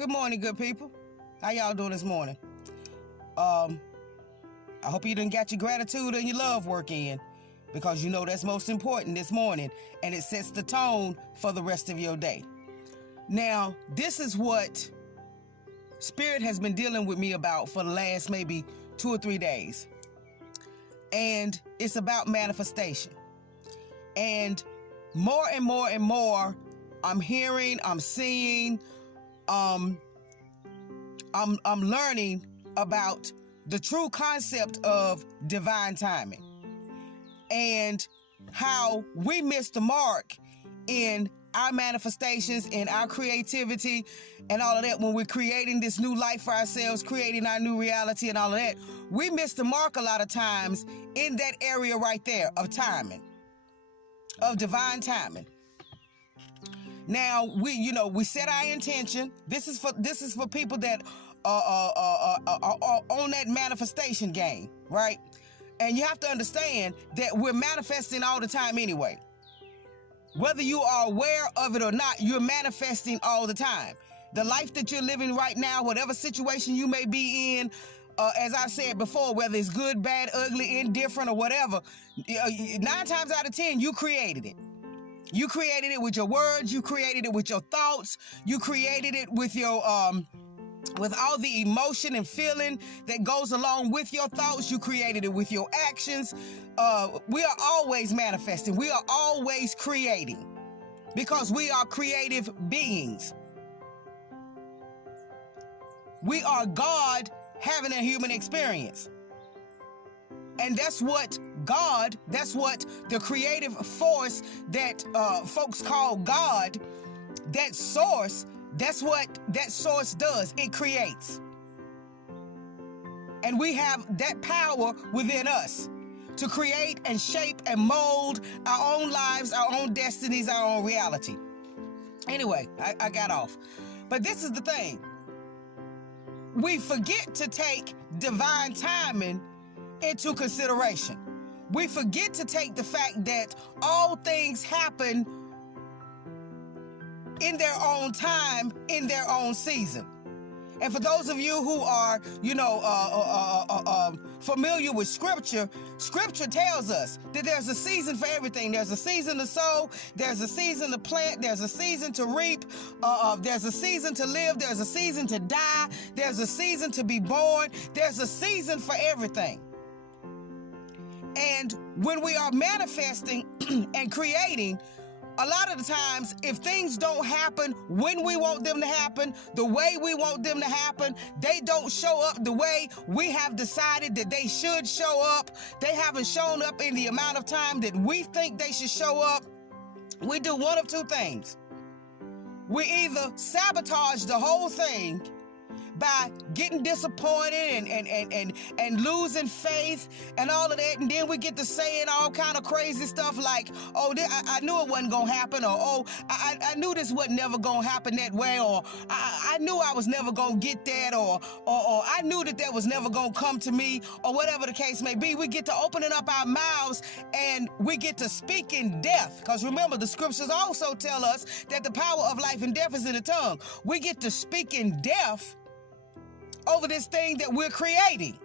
Good morning, good people. How y'all doing this morning? I hope you done got your gratitude and your love work in, because you know that's most important this morning, and it sets the tone for the rest of your day. Now, this is what Spirit has been dealing with me about for the last maybe 2 or 3 days. And it's about manifestation. And more and more and more, I'm hearing, I'm seeing, I'm learning about the true concept of divine timing and how we miss the mark in our manifestations, in our creativity and all of that. When we're creating this new life for ourselves, creating our new reality and all of that, we miss the mark a lot of times in that area right there of timing, of divine timing. Now, we set our intention. This is for people that are on that manifestation game, right? And you have to understand that we're manifesting all the time anyway. Whether you are aware of it or not, you're manifesting all the time. The life that you're living right now, whatever situation you may be in, as I've said before, whether it's good, bad, ugly, indifferent, or whatever, 9 times out of 10, you created it. You created it with your words. You created it with your thoughts. You created it with your, with all the emotion and feeling that goes along with your thoughts. You created it with your actions. We are always manifesting. We are always creating because we are creative beings. We are God having a human experience. And that's what the creative force that folks call God, that source, that's what that source does. It creates. And we have that power within us to create and shape and mold our own lives, our own destinies, our own reality. Anyway, I got off. But this is the thing. We forget to take divine timing into consideration. We forget to take the fact that all things happen in their own time, in their own season. And for those of you who are, familiar with Scripture tells us that there's a season for everything. There's a season to sow. There's a season to plant. There's a season to reap. There's a season to live. There's a season to die. There's a season to be born. There's a season for everything. And when we are manifesting and creating, a lot of the times, if things don't happen when we want them to happen, the way we want them to happen, they don't show up the way we have decided that they should show up, they haven't shown up in the amount of time that we think they should show up, we do one of two things. We either sabotage the whole thing by getting disappointed and losing faith and all of that, and then we get to saying all kind of crazy stuff like, oh, I knew it wasn't gonna happen, or oh, I knew this wasn't never gonna happen that way, or I knew I was never gonna get that, or I knew that was never gonna come to me, or whatever the case may be. We get to opening up our mouths and we get to speak in death, because remember, the scriptures also tell us that the power of life and death is in the tongue. We get to speak in death over this thing that we're creating.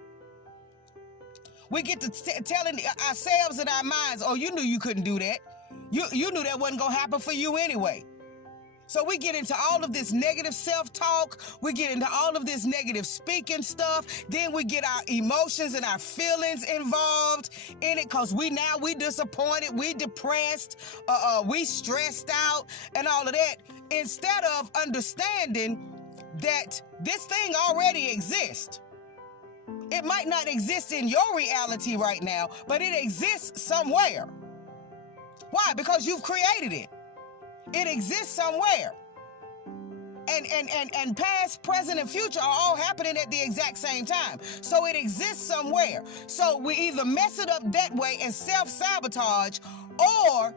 We get to telling ourselves in our minds, oh, you knew you couldn't do that. You knew that wasn't going to happen for you anyway. So we get into all of this negative self-talk. We get into all of this negative speaking stuff. Then we get our emotions and our feelings involved in it, because we disappointed, we depressed, we stressed out and all of that, instead of understanding that this thing already exists. It might not exist in your reality right now, but it exists somewhere. Why? Because you've created it. It exists somewhere. And past, present, and future are all happening at the exact same time. So it exists somewhere. So we either mess it up that way and self-sabotage, or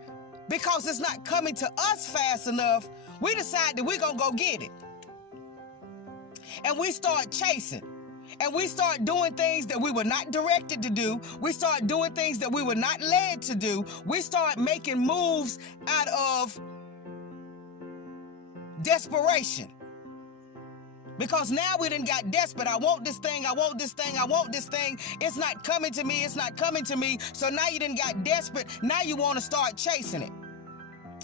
because it's not coming to us fast enough, we decide that we're going to go get it. And we start chasing. And we start doing things that we were not directed to do. We start doing things that we were not led to do. We start making moves out of desperation. Because now we done got desperate. I want this thing, I want this thing, I want this thing. It's not coming to me, it's not coming to me. So now you done got desperate. Now you want to start chasing it.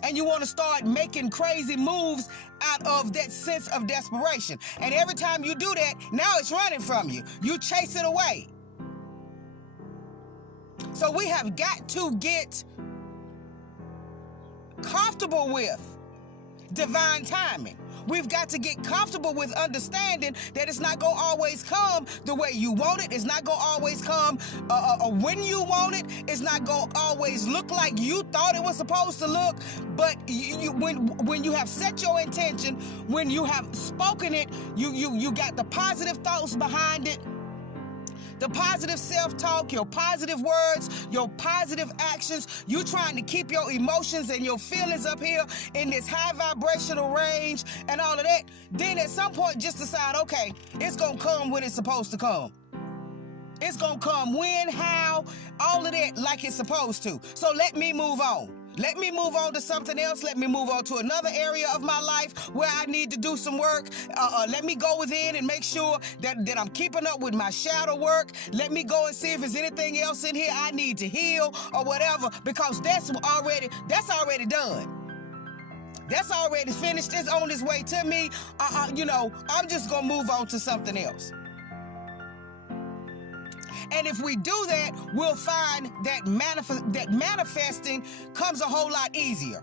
And you want to start making crazy moves out of that sense of desperation. And every time you do that, now it's running from you. You chase it away. So we have got to get comfortable with divine timing. We've got to get comfortable with understanding that it's not going to always come the way you want it. It's not going to always come when you want it. It's not going to always look like you thought it was supposed to look. But when you have set your intention, when you have spoken it, you got the positive thoughts behind it. The positive self-talk, your positive words, your positive actions, you trying to keep your emotions and your feelings up here in this high vibrational range and all of that, then at some point just decide, okay, it's going to come when it's supposed to come. It's going to come when, how, all of that like it's supposed to. So let me move on. Let me move on to something else. Let me move on to another area of my life where I need to do some work. Let me go within and make sure that I'm keeping up with my shadow work. Let me go and see if there's anything else in here I need to heal or whatever, because that's already done. That's already finished. It's on its way to me. I'm just going to move on to something else. And if we do that, we'll find that manifesting comes a whole lot easier.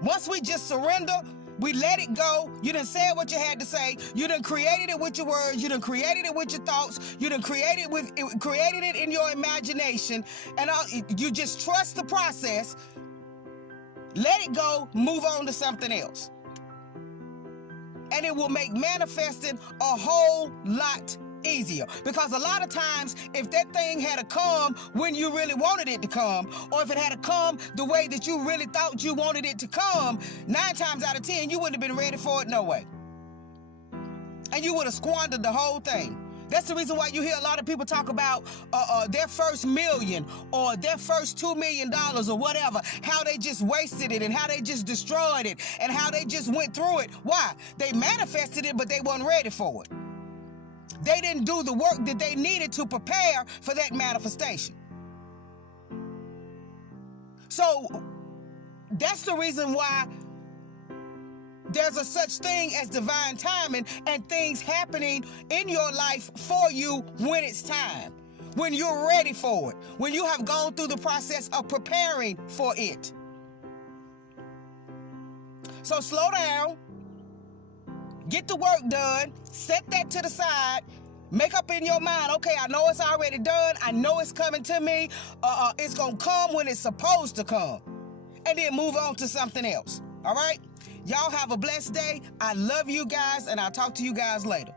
Once we just surrender, we let it go. You done said what you had to say. You done created it with your words. You done created it with your thoughts. You done created it in your imagination. And you just trust the process. Let it go. Move on to something else. And it will make manifesting a whole lot easier. Because a lot of times, if that thing had to come when you really wanted it to come, or if it had to come the way that you really thought you wanted it to come, 9 times out of 10, you wouldn't have been ready for it no way. And you would have squandered the whole thing. That's the reason why you hear a lot of people talk about their first million or their first $2 million or whatever, how they just wasted it and how they just destroyed it and how they just went through it. Why? They manifested it, but they weren't ready for it. They didn't do the work that they needed to prepare for that manifestation. So that's the reason why there's a such thing as divine timing and things happening in your life for you when it's time, when you're ready for it, when you have gone through the process of preparing for it. So slow down. Get the work done, set that to the side, make up in your mind, okay, I know it's already done, I know it's coming to me, it's going to come when it's supposed to come, and then move on to something else, all right? Y'all have a blessed day. I love you guys, and I'll talk to you guys later.